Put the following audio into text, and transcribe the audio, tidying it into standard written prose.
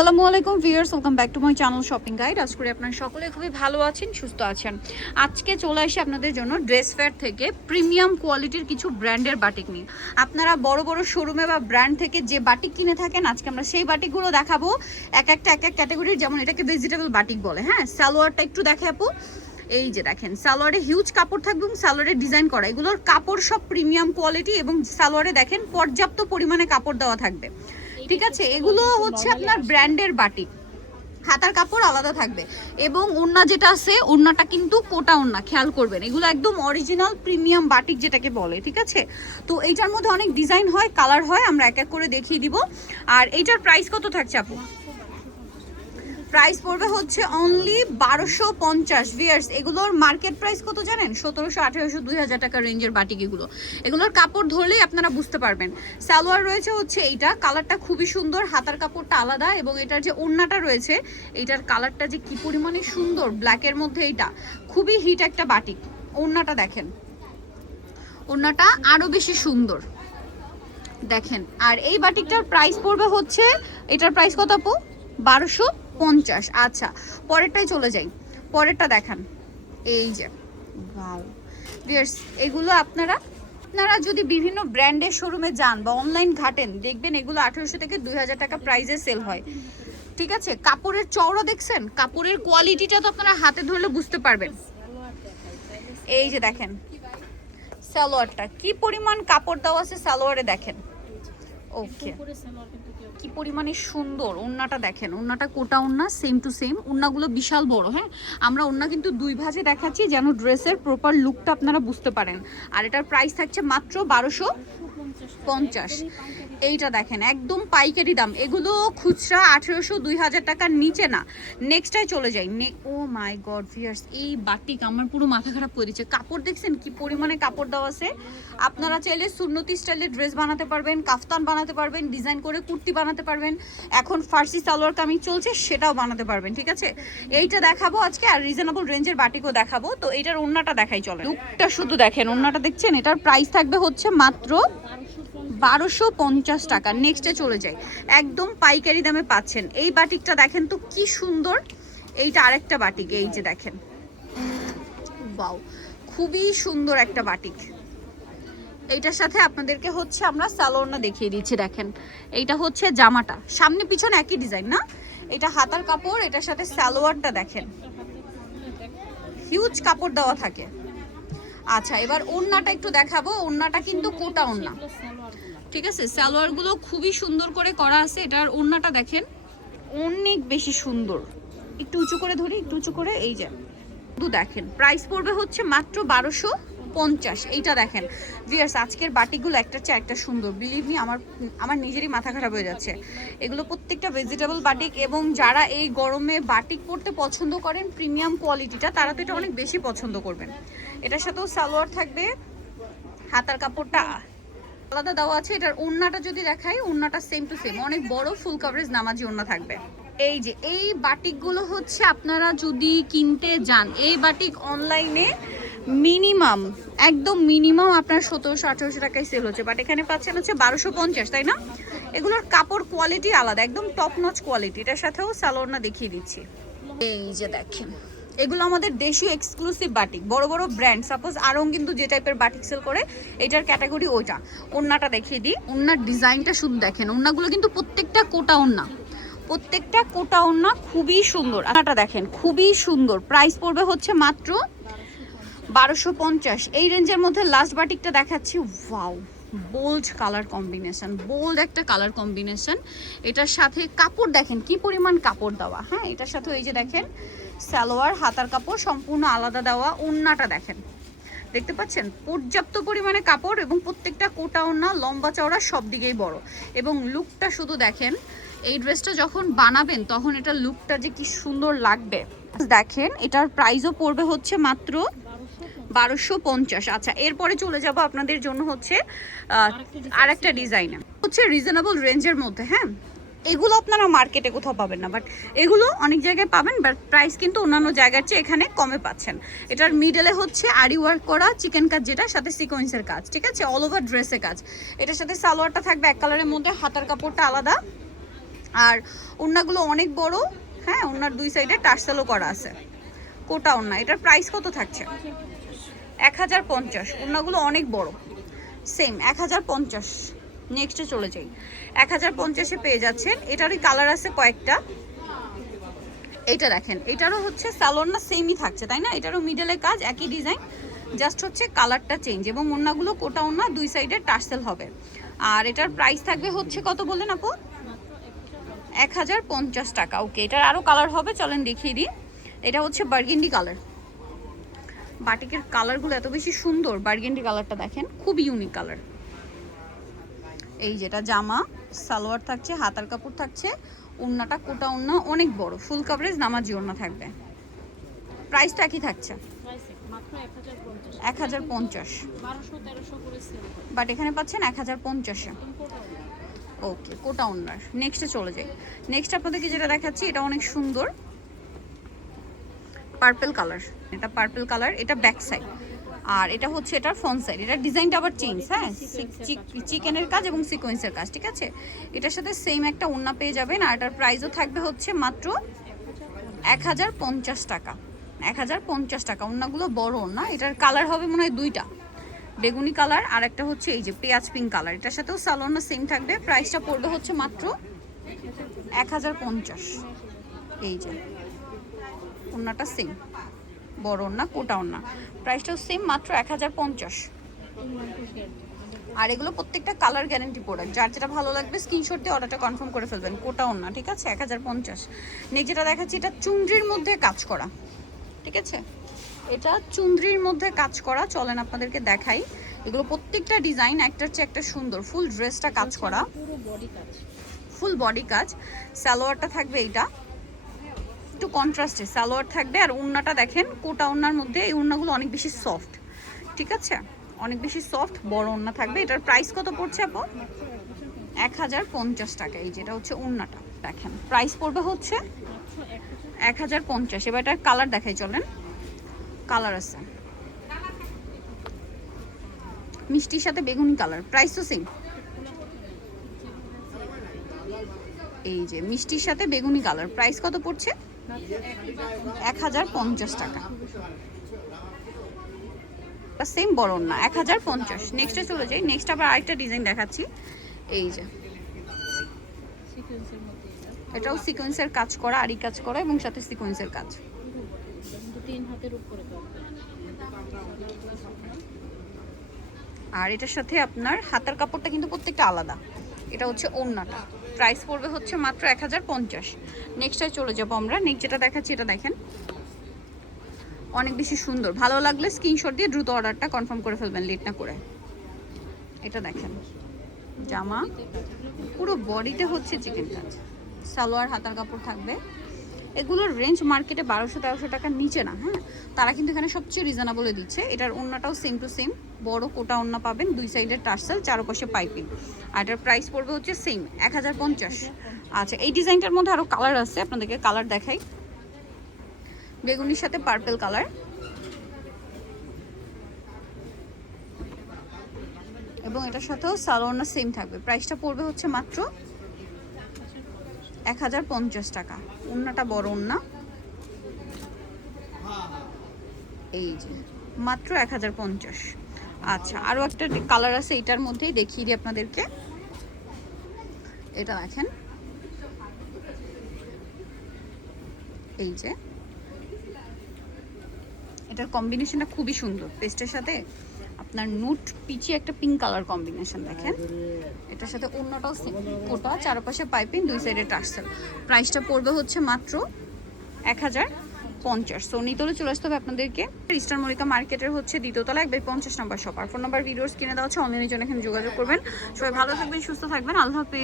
আসসালামু আলাইকুম viewers, welcome back to my channel shopping guide. আশা করি আপনারা সকলে খুবই ভালো আছেন, সুস্থ আছেন। আজকে চলে আসি আপনাদের জন্য ড্রেস ফেয়ার থেকে প্রিমিয়াম কোয়ালিটির কিছু ব্র্যান্ডের বাটিক নিয়ে। আপনারা বড় বড় শোরুমে বা ব্র্যান্ড থেকে যে বাটিক কিনে থাকেন, আজকে আমরা সেই বাটিকগুলো দেখাবো। এক এক ক্যাটাগরির, যেমন এটাকে ভেজিটেবল বাটিক বলে। হ্যাঁ, সালোয়ারটা একটু দেখে আপু। এই যে দেখেন, সালোয়ারে হিউজ কাপড় থাকবে এবং সালোয়ারে ডিজাইন করা। এগুলোর কাপড় সব প্রিমিয়াম কোয়ালিটি এবং সালোয়ারে দেখেন পর্যাপ্ত পরিমাণে কাপড় দেওয়া থাকবে। ঠিক আছে, এগুলো হচ্ছে আপনার ব্র্যান্ডের বাটিক, হাতার কাপড় আলাদা থাকবে এবং ওড়না যেটা আছে, ওড়নাটা কিন্তু কোটা ওড়না, খেয়াল করবেন। এগুলো একদম অরিজিনাল প্রিমিয়াম বাটিক যেটাকে বলে। ঠিক আছে, তো এইটার মধ্যে অনেক ডিজাইন হয়, কালার হয়, আমরা এক এক করে দেখিয়ে দিব। আর এইটার প্রাইস কত থাকছে আপু? প্রাইস পড়বে হচ্ছে অনলি 1250 ভিয়ার্স। এগুলোর মার্কেট প্রাইস কত জানেন? 1700, 1800, 2000 টাকা রেঞ্জের বাটিক এগুলো। এগুলোর কাপড় ধরলেই আপনারা বুঝতে পারবেন। সালোয়ার রয়েছে হচ্ছে এইটা, কালারটা খুবই সুন্দর, হাতার কাপড়টা আলাদা এবং এটার যে ওড়নাটা রয়েছে, এইটার কালারটা যে কি পরিমাণে সুন্দর, ব্ল্যাকের মধ্যে এইটা খুবই হিট একটা বাটিক। ওড়নাটা দেখেন, ওড়নাটা আরো বেশি সুন্দর দেখেন। আর এই বাটিকটার প্রাইস পড়বে হচ্ছে, এটার প্রাইস কত আপু? 1250। আচ্ছা, পরেরটাই চলে যাই, পরেরটা দেখান। এই যে ওয়াও ভিউয়ার্স, এগুলো আপনারা যদি বিভিন্ন ব্র্যান্ডের শোরুমে যান বা অনলাইন ঘাটেন, দেখবেন এগুলো 1800 থেকে 2000 টাকা প্রাইসে সেল হয়। ঠিক আছে, কাপড়ের চওড়া দেখছেন, কাপড়ের কোয়ালিটিটা তো আপনারা হাতে ধরলে বুঝতে পারবেন। এই যে দেখেন সালোয়ারটা কি পরিমাণ কাপড় দেওয়া আছে, সালোয়ারে দেখেন। ওকে, কি পরিমাণে সুন্দর ওড়নাটা দেখেন। ওড়নাটা কোটা ওড়না, সেম টু সেম। ওড়নাগুলো বিশাল বড়। হ্যাঁ, আমরা ওড়না কিন্তু দুই ভাঁজে দেখাচ্ছি যেন ড্রেসের প্রপার লুকটা আপনারা বুঝতে পারেন। আর এটার প্রাইস থাকছে মাত্র 1250। এইটা দেখেন একদম পাইকারি দাম। এগুলো খুচরা 1800, 2000 টাকার নিচে না। নেক্সটটাই চলে যাই। ও মাই গড ভিউয়ার্স, এই বাটিক আমার পুরো মাথা খারাপ করে দিচ্ছে। কাপড় দেখছেন কি পরিমাণে কাপড় দেওয়া আছে। আপনারা চাইলে সুন্নতি স্টাইলে ড্রেস বানাতে পারবেন, কাফতান বানাতে পারবেন, ডিজাইন করে কুর্তি বানাতে পারবেন। এখন ফার্সি সালোয়ার কামিজ চলছে, সেটাও বানাতে পারবেন। ঠিক আছে, এইটা দেখাবো আজকে, আর রিজনেবল রেঞ্জের বাটিকও দেখাবো। তো এইটার ওড়নাটা দেখাই চলে। লুকটা শুধু দেখেন, ওড়নাটা দেখছেন। এটার প্রাইস থাকবে হচ্ছে মাত্র 1250 টাকা। নেক্সটে চলে যাই, একদম পাইকারি দামে পাচ্ছেন। এই বাটিকটা দেখেন তো কি সুন্দর। এইটা আরেকটা বাটিক, এই যে দেখেন, ওয়াও খুবই সুন্দর একটা বাটিক। এইটার সাথে আপনাদেরকে হচ্ছে আমরা সালোয়ারটা দেখিয়ে দিচ্ছি। দেখেন, এইটা হচ্ছে জামাটা, সামনে পিছনে একই ডিজাইন না, এটা হাতার কাপড়, এটার সাথে সালোয়ারটা দেখেন, হিউজ কাপড় দেওয়া থাকে। আচ্ছা, এবার ওড়নাটা একটু দেখাবো। ওড়নাটা কিন্তু কোটা ওড়না। ঠিক আছে, সালোয়ারগুলো খুবই সুন্দর করে করা আছে। এটার ওড়নাটা দেখেন অনেক বেশি সুন্দর। একটু উঁচু করে ধরি, একটু উঁচু করে। এই যে দেখেন, প্রাইস পড়বে হচ্ছে মাত্র 1250। এইটা দেখেন ভিউয়ার্স, আজকের বাটিকগুলো একটার চেয়ে একটা সুন্দর। বিলিভ মি, আমার নিজেরই মাথা খারাপ হয়ে যাচ্ছে। এগুলো প্রত্যেকটা ভেজিটেবল বাটিক, এবং যারা এই গরমে বাটিক পরতে পছন্দ করেন প্রিমিয়াম কোয়ালিটিটা, তারা তো এটা অনেক বেশি পছন্দ করবেন। এটার সাথেও সালোয়ার থাকবে, হাতার কাপড়টা আলাদা দেওয়া আছে। এটার ওড়নাটা যদি দেখাই, ওড়নাটা সেম টু সেম, অনেক বড় ফুল কভারেজ নামাজি ওড়না থাকবে। এই যে এই বাটিকগুলো হচ্ছে আপনারা যদি কিনতে যান, এই বাটিক অনলাইনে মিনিমাম, একদম মিনিমাম আপনার 1700, 1800 টাকায় সেল হচ্ছে, বাট এখানে পাচ্ছেন হচ্ছে 1250, তাই না? এগুলোর কাপড় কোয়ালিটি আলাদা, একদম টপ নচ কোয়ালিটি। এটার সাথেও সালোয়ারটা দেখিয়ে দিচ্ছি। এই যে দেখেন, এগুলো আমাদের দেশীয় এক্সক্লুসিভ বাটিক, বড় বড় ব্র্যান্ড। সাপোজ আরং কিন্তু যে টাইপের বাটিক সেল করে, এটার ক্যাটাগরি ওইটা। ওড়নাটা দেখিয়ে দিই, ওড়নার ডিজাইনটা শুধু দেখেন। ওড়নাগুলো কিন্তু প্রত্যেকটা কোটা ওড়না, প্রত্যেকটা কোটা ওড়না খুবই সুন্দর। ওড়নাটা দেখেন খুবই সুন্দর। প্রাইস পড়বে হচ্ছে মাত্র 1250। এই রেঞ্জের মধ্যে লাস্ট বাটিকটা দেখাচ্ছি। Wow, bold colour combination, bold একটা কালার কম্বিনেশন। এটার সাথে কাপড় দেখেন কি পরিমাণ কাপড় দেওয়া। হ্যাঁ, এটার সাথে এই যে দেখেন সালোয়ার, হাতার কাপড় সম্পূর্ণ আলাদা দেওয়া। ওড়নাটা দেখেন, দেখতে পাচ্ছেন পর্যাপ্ত পরিমাণে কাপড়, এবং প্রত্যেকটা কোটা ওড়না, লম্বা চওড়া সব দিকেই বড়। এবং লুকটা শুধু দেখেন, এই ড্রেসটা যখন বানাবেন তখন এটার লুকটা যে কি সুন্দর লাগবে দেখেন। এটার প্রাইসও পড়বে হচ্ছে মাত্র 1250। আচ্ছা, এরপরে চলে যাব আপনাদের জন্য হচ্ছে আরেকটা ডিজাইন, হচ্ছে রিজনেবল রেঞ্জের মধ্যে। হ্যাঁ, এগুলো আপনারা মার্কেটে কোথাও পাবেন না, বাট এগুলো অনেক জায়গায় পাবেন, বাট প্রাইস কিন্তু অন্যান্য জায়গার চেয়ে এখানে কমে পাচ্ছেন। এটার মিডলে হচ্ছে আরি ওয়ার্ক করা চিকেন কাজ, যেটার সাথে সিকোয়েন্সের কাজ। ঠিক আছে, অল ওভার ড্রেসের কাজ। এটার সাথে সালোয়ারটা থাকবে এক কালারের মধ্যে, হাতার কাপড়টা আলাদা, আর ওড়নাগুলো অনেক বড়, হ্যাঁ ওড়নার দুই সাইডে টার্সেলও করা আছে, কোটা ওড়না। এটার প্রাইস কত থাকছে? 1050। ওড়নাগুলো অনেক বড়, সেম 1050। নেক্সটে চলে যাই, 1050-এ পেয়ে যাচ্ছেন। এটারই কালার আছে কয়েকটা। এটা দেখেন, এটারও হচ্ছে সালোয়ার না সেমই থাকছে তাই না, এটারও মিডলে কাজ, একই ডিজাইন, জাস্ট হচ্ছে কালারটা চেঞ্জ। এবং ওড়নাগুলো কোটা ওড়না, দুই সাইডে টার্সেল হবে। আর এটার প্রাইস থাকবে হচ্ছে কত বললেন আপু? 1050 টাকা। ওকে, এটার আরও কালার হবে, চলেন দেখিয়ে দিই। এটা হচ্ছে বার্গেন্ডি কালার। বাটিকের কালারগুলো এত বেশি সুন্দর, বার্গেন্ডি কালারটা দেখেন, খুব ইউনিক কালার। এই যেটা জামা, সালোয়ার থাকছে, হাতার কাপড় থাকছে, ওড়নাটা কোটা ওড়না, অনেক বড়, ফুল কভারেজ নামাজি ওড়না থাকবে। প্রাইসটা কি থাকছে? 1050। বাট এখানে পাচ্ছেন 1050-এ। ওকে, কোটা ওড়নার। নেক্সটে চলে যাই। নেক্সট আপনাদেরকে যেটা দেখাচ্ছি, এটা অনেক সুন্দর, পার্পল কালার। এটা পার্পল কালার, এটা ব্যাক সাইড, আর এটা হচ্ছে এটার ফ্রন্ট সাইড। এটার ডিজাইনটা আবার চেঞ্জ, হ্যাঁ চিকেনের কাজ এবং সিকোয়েন্সের কাজ, ঠিক আছে। এটার সাথে সেম একটা ওড়না পেয়ে যাবেন। আর এটার প্রাইসও থাকবে হচ্ছে মাত্র 1050 টাকা। 1050 টাকা। ওড়নাগুলো বড় ওড়না। এটার কালার হবে মনে হয় দুইটা, বেগুনি কালার আর একটা হচ্ছে এই যে পেঁয়াজ পিঙ্ক কালার। এটার সাথেও সালোয়ার সেম থাকবে। প্রাইসটা পড়বে হচ্ছে মাত্র 1050। এই যে ওড়নাটা সেম, বড় ওড়না, কোটা ওড়না, প্রাইসটাও সেম, মাত্র 1050। আর এগুলো প্রত্যেকটা কালার গ্যারান্টি প্রোডাক্ট। যার যেটা ভালো লাগবে স্ক্রিনশট দিয়ে অর্ডারটা কনফার্ম করে ফেলবেন। কোটা ওড়না, ঠিক আছে, 1050। নেক্সট যেটা দেখাচ্ছি, এটা চুনরির মধ্যে কাজ করা, ঠিক আছে। এটা চুনরির মধ্যে কাজ করা, চলেন আপনাদেরকে দেখাই। এগুলো প্রত্যেকটা ডিজাইন একটার চেয়ে একটা সুন্দর। ফুল ড্রেসটা কাজ করা, ফুল বডি কাজ। সালোয়ারটা থাকবে এইটা একটু কন্ট্রাস্টে, সালোয়ার থাকবে। আর ওড়নাটা দেখেন, কোটা ওড়নার মধ্যে। এই ওড়নাগুলো অনেক বেশি সফট, ঠিক আছে, অনেক বেশি সফট, বড় ওড়না থাকবে। এটার প্রাইস কত পড়ছে আপু? 1050 টাকা। এই যেটা হচ্ছে ওড়নাটা দেখেন, প্রাইস পড়বে হচ্ছে 1050। এবার এটার কালার দেখাই, চলেন। কালার আছে মিষ্টির সাথে বেগুনি কালার, প্রাইস তো সেম। এই যে মিষ্টির সাথে বেগুনি কালার, প্রাইস কত পড়ছে? 1050 টাকা। সেম বড় না, 1050। নেক্সটে চলে যাই। নেক্সট আবার আরেকটা ডিজাইন দেখাচ্ছি। এই যে এটাও সিকোয়েন্সের কাজ করা, আরি কাজ করা এবং সাথে সিকোয়েন্সের কাজ। আর এটার সাথে আপনার হাতার কাপড়টা কিন্তু প্রত্যেকটা আলাদা। এটা হচ্ছে ওড়নাটা। প্রাইস পড়বে হচ্ছে মাত্র 1050। নেক্সটে চলে যাবো আমরা। নেক্সট যেটা দেখাচ্ছি, এটা দেখেন, অনেক বেশি সুন্দর। ভালো লাগলে স্ক্রিনশট দিয়ে দ্রুত অর্ডারটা কনফার্ম করে ফেলবেন, লেট না করে। এটা দেখেন, জামা পুরো বডিতে হচ্ছে চিকেন কাজ, সালোয়ার হাতার কাপড় থাকবে। এগুলোর রেঞ্জ মার্কেটে 1200-1300 টাকার নিচে না, হ্যাঁ। তারা কিন্তু এখানে সবচেয়ে রিজনেবলে দিচ্ছে। এটার ওড়নাটাও সেম টু সেম, বড় কোটা ওড়না পাবেন, দুই সাইডের টার্সেল, চারপাশে পাইপিং। আর এটার প্রাইস পড়বে হচ্ছে সেম 1050। আচ্ছা, এই ডিজাইনটার মধ্যে আরও কালার আছে, আপনাদেরকে কালার দেখাই। বেগুনির সাথে পার্পল কালার, এবং এটার সাথেও সালোয়ার সেম থাকবে। প্রাইসটা পড়বে হচ্ছে মাত্র 1050 টাকা। ওড়নাটা বড় ওড়না, এই যে মাত্র 1050। আচ্ছা, আরও একটা কালার আছে, এটার মধ্যেই দেখিয়ে দিই আপনাদেরকে। এটা দেখেন, এই যে এটার কম্বিনেশনটা খুবই সুন্দর। পেস্টের সাথে আপনার নুট পিচে একটা পিঙ্ক কালার কম্বিনেশন দেখেন। এটার সাথে ওড়নাটাও সেম, কোটা, চারপাশে পাইপিং, দুই সাইডে টার্সেল। প্রাইসটা পড়বে হচ্ছে মাত্র 1050। সো নিতলে চলে আসতে হবে আপনাদেরকে ইস্টার মল্লিকা মার্কেটের হচ্ছে দ্বিতীয়তলা 150 নম্বর শপ। আর ফোন নাম্বার ভিডিওস কিনে দেওয়া হচ্ছে, অনলাইনের জন্য এখানে যোগাযোগ করবেন। সবাই ভালো থাকবেন, সুস্থ থাকবেন, আল্লাহ হাফেজ।